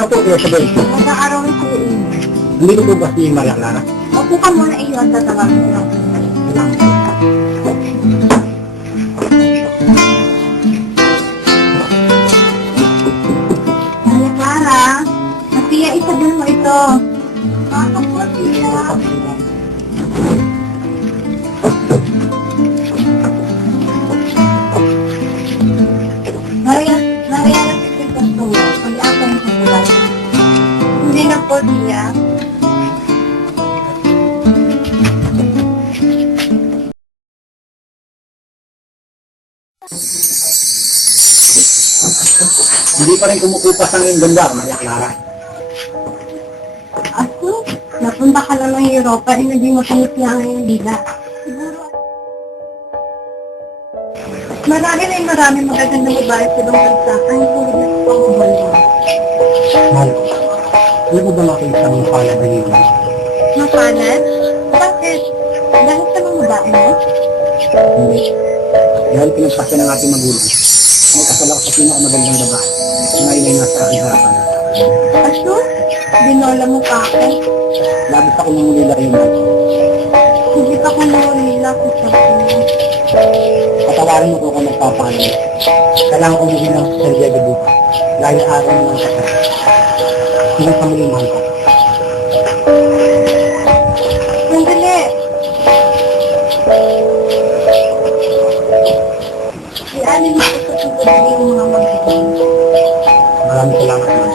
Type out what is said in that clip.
araw po, Kuya Sabel. Magandang araw rin po. Nandito po ba si Maria Clara? Opo ka muna iyo at tatawagin ko lang. Salamat po. Maria Clara, ang Tia Isabel mo ito. Pasok po, Tia. Maria, nakikita ko. Pag-ako yung kapulan. Hindi na po, Tia. Hindi pa rin kumukupas ang iyong ganda, Maria Clara. Aso, napunta ka na ng Europa, hindi mo pinipya ang iyong dila. Siguro, marami magagandang babae sa ibang bansa, ang tulad na sa pangubal mo. Mahal ko. Hindi mo ba makita ng palad na nila? Mapanas? Bakit? Dahil sa mga babae mo? Hindi. Dahil pinagpasya ng ating magulang. May kasal ako sa pinakamagandang babae. Ngayon ay nasa aking harapan. Aso, binola mo pa ako. Labis ako ng ulila yung mahal ko. Hindi pa ko nangulila kung sabi mo. Patawarin mo ko kung magpapaano. Kailangan ko muli ng San Diego bukas. Lalo araw mo ng kasal. Hanggang sa muling mahal ko. Sandali! Ialin mo ko sa tubig yung mga magiging. Maraming salamat, Mahal.